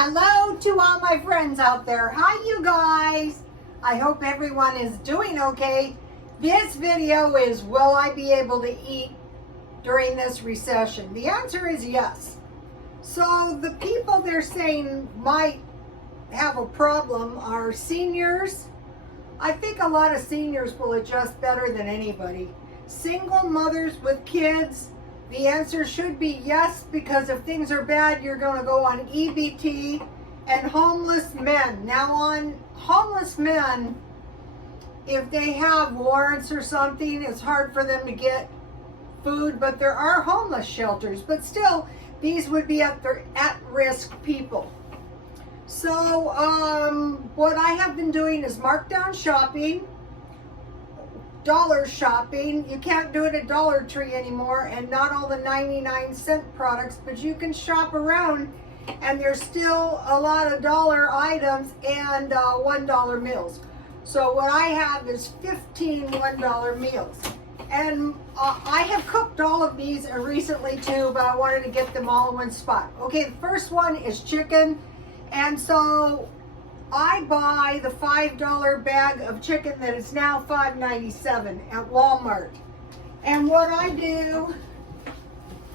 Hello to all my friends out there. Hi, you guys. I hope everyone is doing okay. This video is, will I be able to eat during this recession? The answer is yes. So the people they're saying might have a problem are seniors. I think a lot of seniors will adjust better than anybody. Single mothers with kids, the answer should be yes, because if things are bad, you're going to go on EBT. And homeless men. Now on homeless men, if they have warrants or something, it's hard for them to get food, but there are homeless shelters. But still, these would be at-risk people. So what I have been doing is markdown shopping, dollar shopping. You can't do it at Dollar Tree anymore, and not all the 99-cent products, but you can shop around, and there's still a lot of dollar items and $1 meals. So what I have is 15 $1 meals. And I have cooked all of these recently too, but I wanted to get them all in one spot. Okay, the first one is chicken. And so I buy the $5 bag of chicken that is now $5.97 at Walmart. And what I do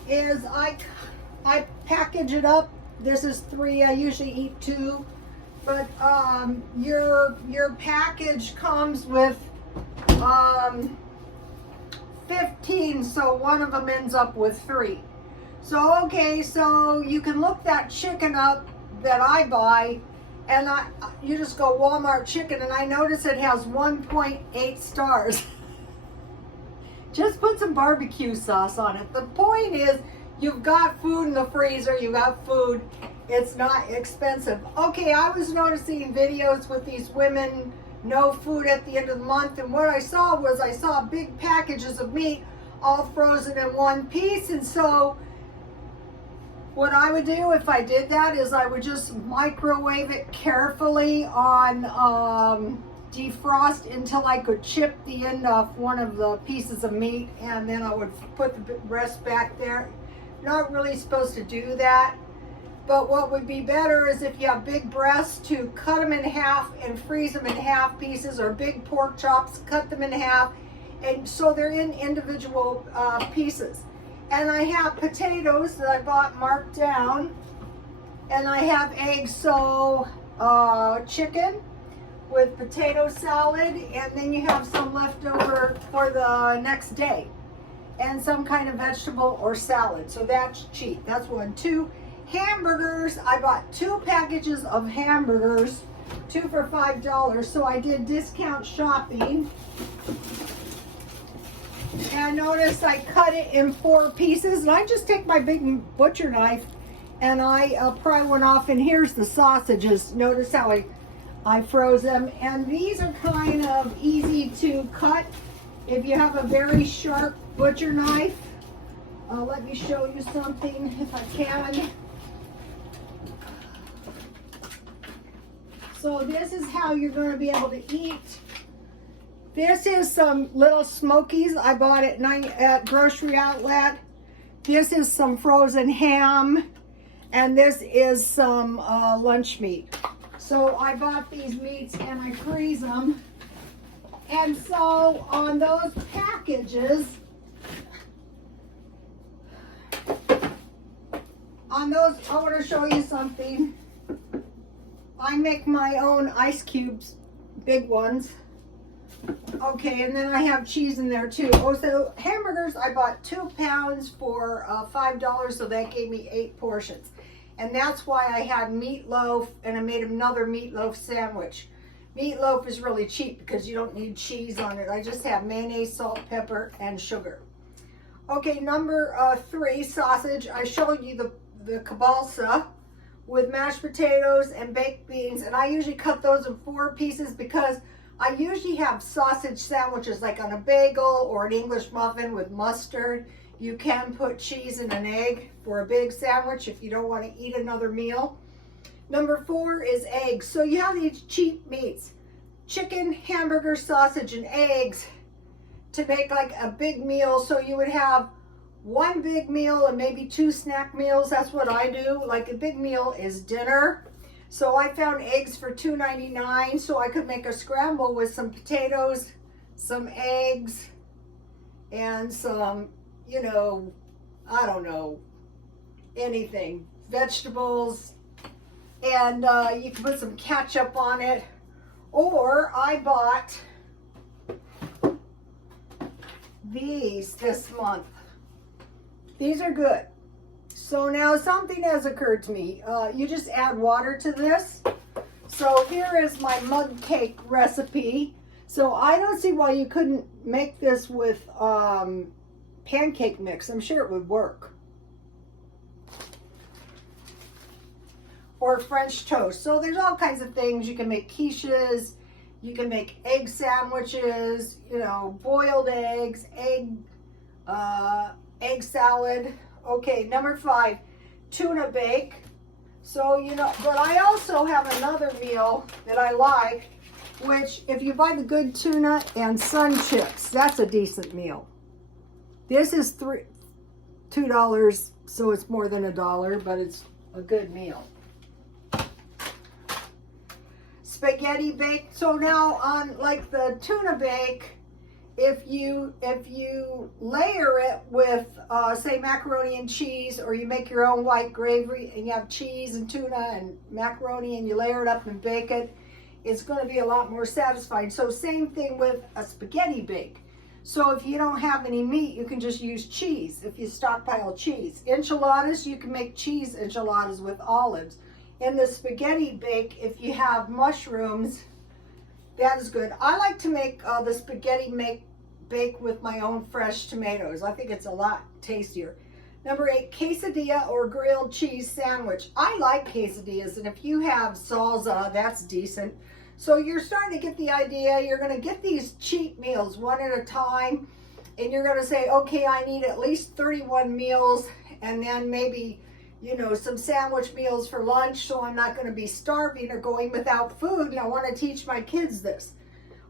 is I package it up. This is 3, I usually eat 2. But your package comes with 15, so one of them ends up with 3. So okay, so you can look that chicken up that I buy, and you just go Walmart chicken, and I notice it has 1.8 stars. Just put some barbecue sauce on it. The point is, you've got food in the freezer, you got food, it's not expensive. Okay, I was noticing videos with these women, no food at the end of the month, and what I saw was big packages of meat all frozen in one piece. And so what I would do if I did that is I would just microwave it carefully on defrost until I could chip the end off one of the pieces of meat, and then I would put the rest back there. Not really supposed to do that, but what would be better is if you have big breasts, to cut them in half and freeze them in half pieces, or big pork chops, cut them in half, and so they're in individual pieces. And I have potatoes that I bought marked down, and I have eggs. So chicken with potato salad, and then you have some left over for the next day, and some kind of vegetable or salad. So that's cheap. That's 1. 2, hamburgers. I bought 2 packages of hamburgers, 2 for $5. So I did discount shopping. And notice I cut it in 4 pieces, and I just take my big butcher knife and I pry one off, and here's the sausages. Notice how I froze them, and these are kind of easy to cut if you have a very sharp butcher knife. Let me show you something if I can. So this is how you're going to be able to eat. This is some Little Smokies I bought at Grocery Outlet. This is some frozen ham, and this is some lunch meat. So I bought these meats and I freeze them. And so on those packages, I want to show you something. I make my own ice cubes, big ones. Okay, and then I have cheese in there too. Oh, so hamburgers, I bought 2 pounds for $5, so that gave me 8 portions. And that's why I had meatloaf, and I made another meatloaf sandwich. Meatloaf is really cheap because you don't need cheese on it. I just have mayonnaise, salt, pepper, and sugar. Okay, number 3, sausage. I showed you the kielbasa with mashed potatoes and baked beans, and I usually cut those in 4 pieces because I usually have sausage sandwiches like on a bagel or an English muffin with mustard. You can put cheese and an egg for a big sandwich if you don't want to eat another meal. Number 4 is eggs. So you have these cheap meats, chicken, hamburger, sausage, and eggs to make like a big meal. So you would have 1 big meal and maybe 2 snack meals. That's what I do. Like a big meal is dinner So I found eggs for $2.99 so I could make a scramble with some potatoes, some eggs, and some, you know, I don't know, anything, vegetables, and you can put some ketchup on it. Or I bought these this month. These are good. So now something has occurred to me. You just add water to this. So here is my mug cake recipe. So I don't see why you couldn't make this with pancake mix. I'm sure it would work. Or French toast. So there's all kinds of things. You can make quiches, you can make egg sandwiches, you know, boiled eggs, egg salad. Okay, number 5, tuna bake. So, you know, but I also have another meal that I like, which if you buy the good tuna and sun chips, that's a decent meal. This is $2, so it's more than $1, but it's a good meal. Spaghetti bake. So now on like the tuna bake, if you layer it with say macaroni and cheese, or you make your own white gravy and you have cheese and tuna and macaroni and you layer it up and bake it, it's going to be a lot more satisfying. So same thing with a spaghetti bake. So if you don't have any meat, you can just use cheese if you stockpile cheese. Enchiladas, you can make cheese enchiladas with olives. In the spaghetti bake, if you have mushrooms, that is good. I like to make the spaghetti bake with my own fresh tomatoes. I think it's a lot tastier. Number 8, quesadilla or grilled cheese sandwich. I like quesadillas, and if you have salsa, that's decent. So you're starting to get the idea. You're going to get these cheat meals one at a time, and you're going to say, okay, I need at least 31 meals, and then maybe, you know, some sandwich meals for lunch, so I'm not going to be starving or going without food. And I want to teach my kids this.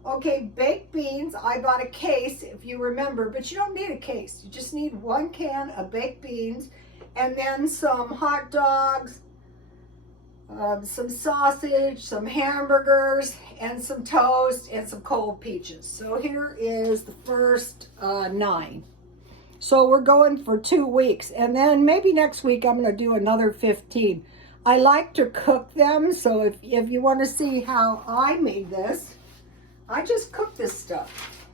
Okay, baked beans. I bought a case, if you remember, but you don't need a case. You just need 1 can of baked beans, and then some hot dogs, some sausage, some hamburgers, and some toast, and some cold peaches. So here is the first 9. So we're going for 2 weeks, and then maybe next week I'm going to do another 15. I like to cook them, so if you want to see how I made this, I just cooked this stuff.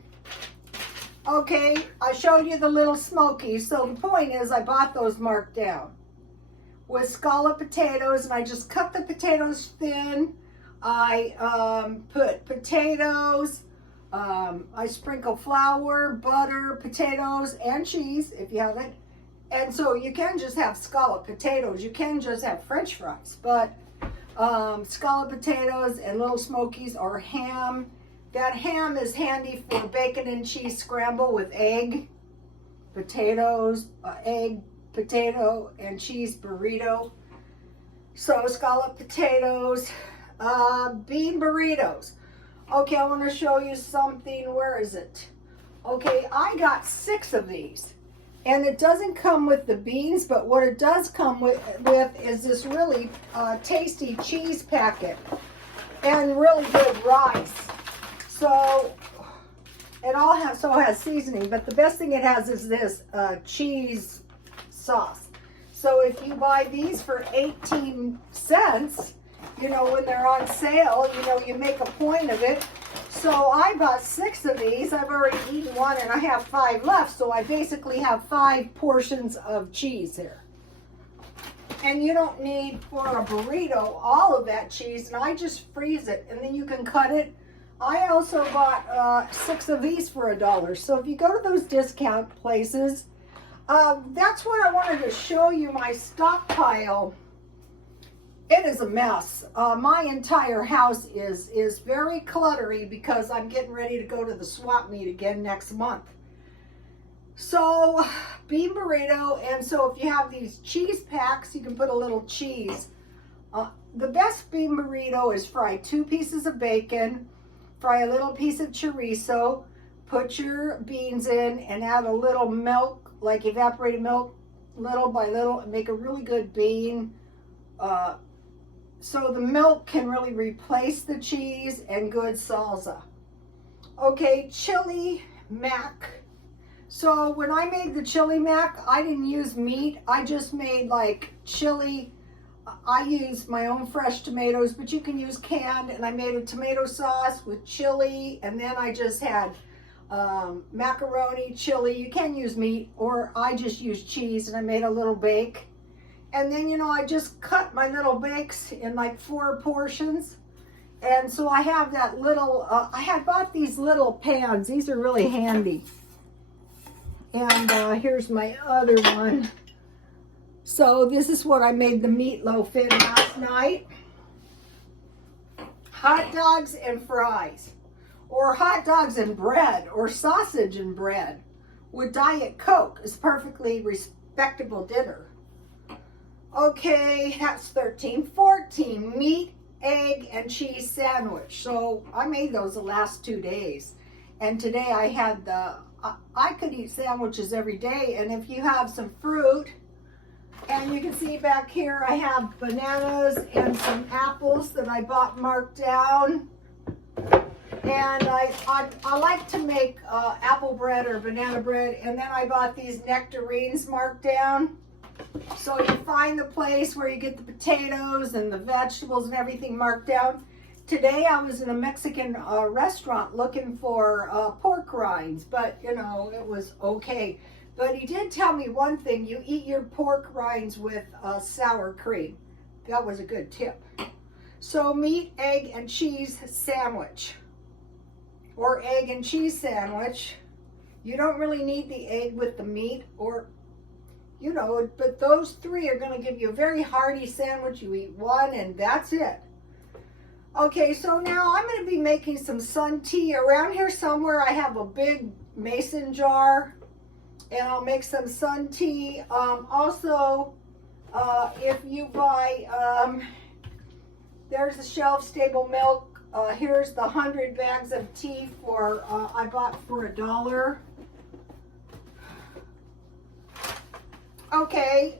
Okay, I showed you the little smokies, so the point is I bought those marked down. With scalloped potatoes, and I just cut the potatoes thin. I put potatoes, I sprinkle flour, butter, potatoes, and cheese if you have it. And so you can just have scalloped potatoes. You can just have French fries, but scalloped potatoes and little smokies or ham. That ham is handy for bacon and cheese scramble with egg, potatoes, egg, potato, and cheese burrito. So scalloped potatoes, bean burritos. Okay, I want to show you something. Where is it? Okay, I got 6 of these. And it doesn't come with the beans, but what it does come with is this really tasty cheese packet and really good rice. So it also has seasoning, but the best thing it has is this cheese sauce. So if you buy these for 18 cents, you know, when they're on sale, you know, you make a point of it. So I bought 6 of these. I've already eaten 1 and I have 5 left. So I basically have 5 portions of cheese here. And you don't need for a burrito all of that cheese, and I just freeze it and then you can cut it. I also bought 6 of these for $1. So if you go to those discount places, that's what I wanted to show you, my stockpile. It is a mess. My entire house is very cluttery because I'm getting ready to go to the swap meet again next month. So, bean burrito, and so if you have these cheese packs, you can put a little cheese. The best bean burrito is fry 2 pieces of bacon, fry a little piece of chorizo, put your beans in, and add a little milk, like evaporated milk, little by little, and make a really good bean so the milk can really replace the cheese, and good salsa. Okay, chili mac. So when I made the chili mac, I didn't use meat. I just made like chili. I used my own fresh tomatoes, but you can use canned, and I made a tomato sauce with chili, and then I just had macaroni, chili. You can use meat, or I just used cheese, and I made a little bake. And then, you know, I just cut my little bakes in like 4 portions. And so I have that little, I had bought these little pans. These are really handy. And here's my other one. So this is what I made the meatloaf in last night. Hot dogs and fries. Or hot dogs and bread. Or sausage and bread. With Diet Coke is perfectly respectable dinner. Okay, that's 13. 14, meat, egg, and cheese sandwich. So I made those the last 2 days. And today I had I could eat sandwiches every day. And if you have some fruit, and you can see back here I have bananas and some apples that I bought marked down. And I like to make apple bread or banana bread. And then I bought these nectarines marked down. So you find the place where you get the potatoes and the vegetables and everything marked down. Today I was in a Mexican restaurant looking for pork rinds, but you know, it was okay. But he did tell me one thing: you eat your pork rinds with sour cream. That was a good tip. So meat, egg, and cheese sandwich, or egg and cheese sandwich. You don't really need the egg with the meat, or you know, but those 3 are going to give you a very hearty sandwich. You eat one and that's it. Okay, so now I'm going to be making some sun tea. Around here somewhere I have a big mason jar, and I'll make some sun tea. Also, if you buy, there's a shelf-stable milk. Here's the 100 bags of tea for, I bought for $1. Okay,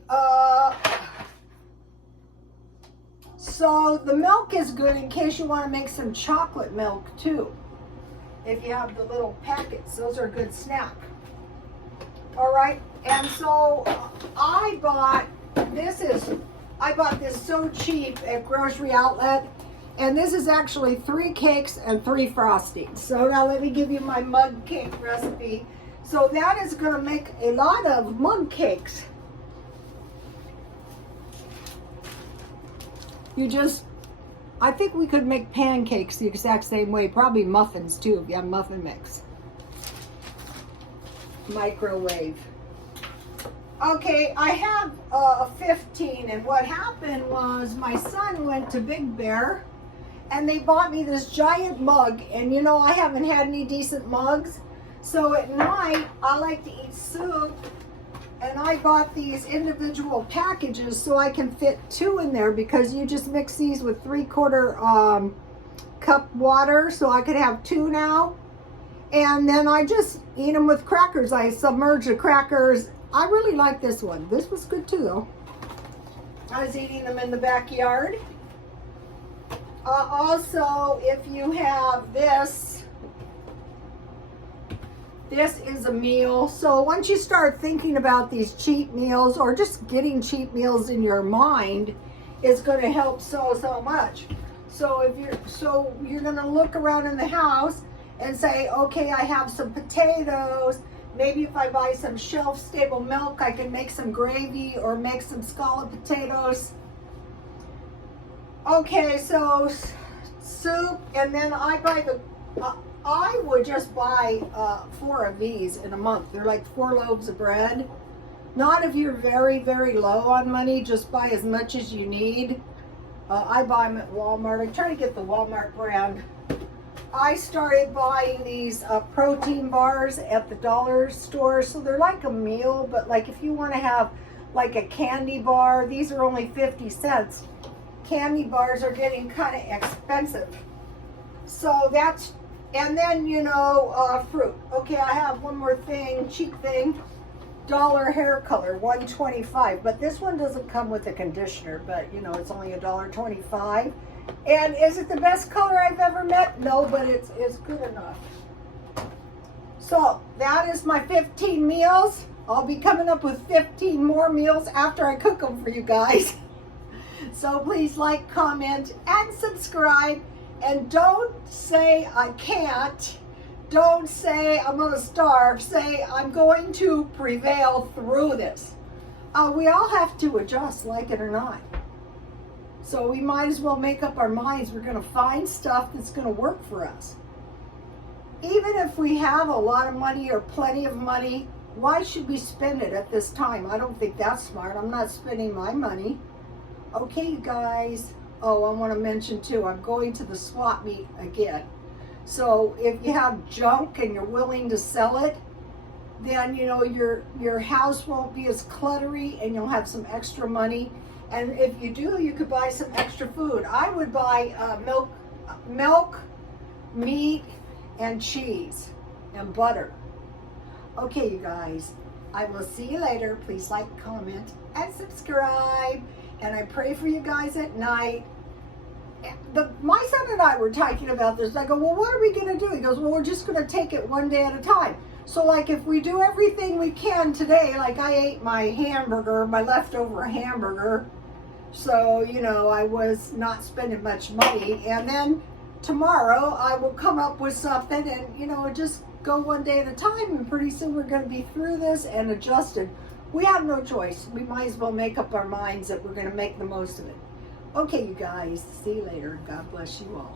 so the milk is good in case you want to make some chocolate milk too. If you have the little packets, those are a good snack. All right, and so I bought this so cheap at Grocery Outlet, and this is actually 3 cakes and 3 frostings. So now let me give you my mug cake recipe. So that is going to make a lot of mug cakes. I think we could make pancakes the exact same way. Probably muffins too, if you have muffin mix. Microwave. Okay, I have 15, and what happened was my son went to Big Bear, and they bought me this giant mug, and you know, I haven't had any decent mugs. So at night, I like to eat soup. And I bought these individual packages so I can fit 2 in there, because you just mix these with 3/4 cup water, so I could have 2 now. And then I just eat them with crackers. I submerge the crackers. I really like this one. This was good too though. I was eating them in the backyard. Also, if you have this is a meal. So once you start thinking about these cheap meals, or just getting cheap meals in your mind, is going to help so much. So you're going to look around in the house and say, okay, I have some potatoes. Maybe if I buy some shelf-stable milk, I can make some gravy or make some scalloped potatoes. Okay, so soup, and then I would just buy 4 of these in a month. They're like 4 loaves of bread. Not if you're very, very low on money. Just buy as much as you need. I buy them at Walmart. I try to get the Walmart brand. I started buying these protein bars at the dollar store. So they're like a meal, but like if you want to have like a candy bar, these are only 50 cents. Candy bars are getting kind of expensive. So that's, and then, you know, fruit. Okay, I have one more thing, cheap thing. dollar hair color, $1.25. But this one doesn't come with a conditioner, but you know, it's only $1.25. And is it the best color I've ever met? No, but it's good enough. So that is my 15 meals. I'll be coming up with 15 more meals after I cook them for you guys. So please like, comment, and subscribe. And don't say I can't. Don't say I'm going to starve. Say I'm going to prevail through this. We all have to adjust, like it or not. So we might as well make up our minds. We're going to find stuff that's going to work for us. Even if we have a lot of money or plenty of money, why should we spend it at this time? I don't think that's smart. I'm not spending my money. Okay, you guys. Oh, I want to mention too, I'm going to the swap meet again. So if you have junk and you're willing to sell it, then you know your house won't be as cluttery and you'll have some extra money. And if you do, you could buy some extra food. I would buy milk, meat, and cheese and butter. Okay, you guys, I will see you later. Please like, comment, and subscribe. And I pray for you guys at night. My son and I were talking about this. I go, well, what are we going to do? He goes, well, we're just going to take it one day at a time. So like if we do everything we can today, like I ate my hamburger, my leftover hamburger. So, you know, I was not spending much money. And then tomorrow I will come up with something and, you know, just go one day at a time. And pretty soon we're going to be through this and adjusted. We have no choice. We might as well make up our minds that we're going to make the most of it. Okay, you guys. See you later. God bless you all.